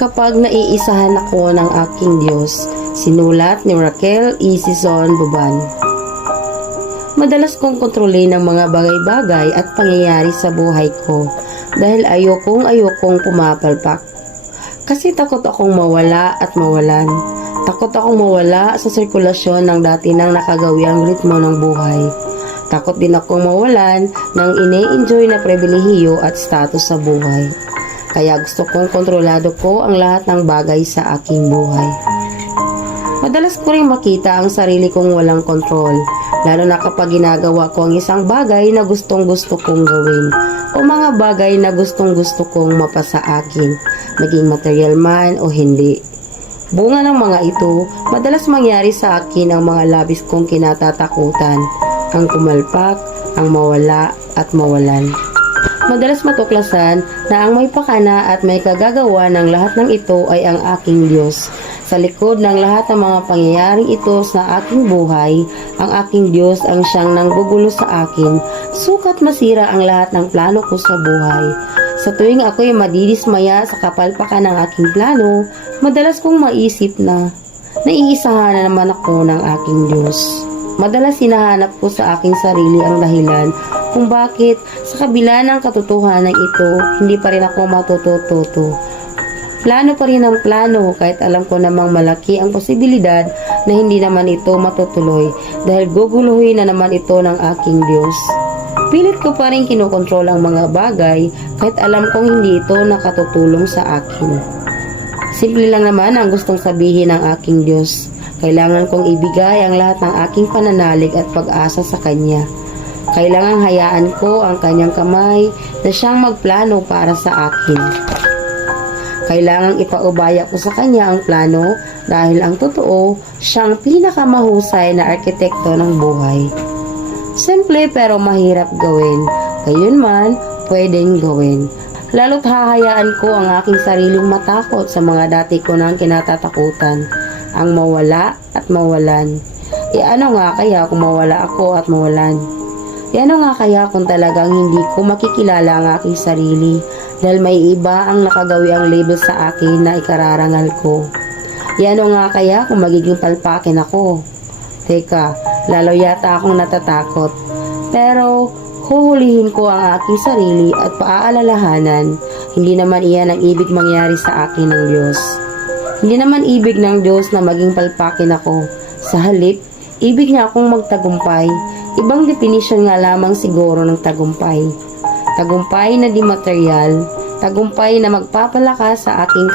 kapag naiisahan ako ng aking Diyos. Sinulat ni Raquel E. Sison Buban. Madalas kong kontrolin ang mga bagay-bagay at pangyayari sa buhay ko dahil ayokong pumapalpak. Kasi takot akong mawala at mawalan. Takot akong mawala sa sirkulasyon ng dati nang nakagawiang ritmo ng buhay. Takot din akong mawalan ng ine-enjoy na pribilehiyo at status sa buhay. Kaya gusto kong kontrolado ko ang lahat ng bagay sa aking buhay. Madalas ko rin makita ang sarili kong walang kontrol, lalo na kapag ginagawa ko ang isang bagay na gustong-gusto kong gawin o mga bagay na gustong-gusto kong mapasa akin, maging material man o hindi. Bunga ng mga ito, madalas mangyari sa akin ang mga labis kong kinatatakutan, ang kumalpak, ang mawala at mawalan. Madalas matuklasan na ang may pakana at may kagagawa ng lahat ng ito ay ang aking Diyos. Sa likod ng lahat ng mga pangyayaring ito sa aking buhay, ang aking Diyos ang siyang nanggugulo sa akin, sukat masira ang lahat ng plano ko sa buhay. Sa tuwing ako'y madidismaya sa kapalpakan ng aking plano, madalas kong maisip na naiisahan na naman ako ng aking Diyos. Madalas hinahanap ko sa aking sarili ang dahilan kung bakit sa kabila ng katotohanan ito, hindi pa rin ako matututo. Plano pa rin ang plano kahit alam ko namang malaki ang posibilidad na hindi naman ito matutuloy dahil guguluhin na naman ito ng aking Diyos. Pilit ko pa rin kinokontrol ang mga bagay kahit alam kong hindi ito nakatutulong sa akin. Simple lang naman ang gustong sabihin ng aking Diyos. Kailangan kong ibigay ang lahat ng aking pananalig at pag-asa sa Kanya. Kailangang hayaan ko ang Kanyang kamay na siyang magplano para sa akin. Kailangang ipaubaya ko sa Kanya ang plano dahil ang totoo, siyang pinakamahusay na arkitekto ng buhay. Simple pero mahirap gawin. Gayunman, pwedeng gawin. Lalo't hahayaan ko ang aking sariling matakot sa mga dati ko nang kinatatakutan. Ang mawala at mawalan. Ano nga kaya kung mawala ako at mawalan? Ano nga kaya kung talagang hindi ko makikilala ang aking sarili dahil may iba ang nakagawi ang label sa akin na ikararangal ko? Ano nga kaya kung magiging palpakin ako? Teka, lalo yata akong natatakot. Pero huhulihin ko ang aking sarili at paaalalahanan, hindi naman iyan ang ibig mangyari sa akin ng Diyos. Hindi naman ibig ng Diyos na maging palpakin ako. Sa halip, ibig niya akong magtagumpay. Ibang definition nga lamang siguro ng tagumpay. Tagumpay na di material, tagumpay na magpapalakas sa aking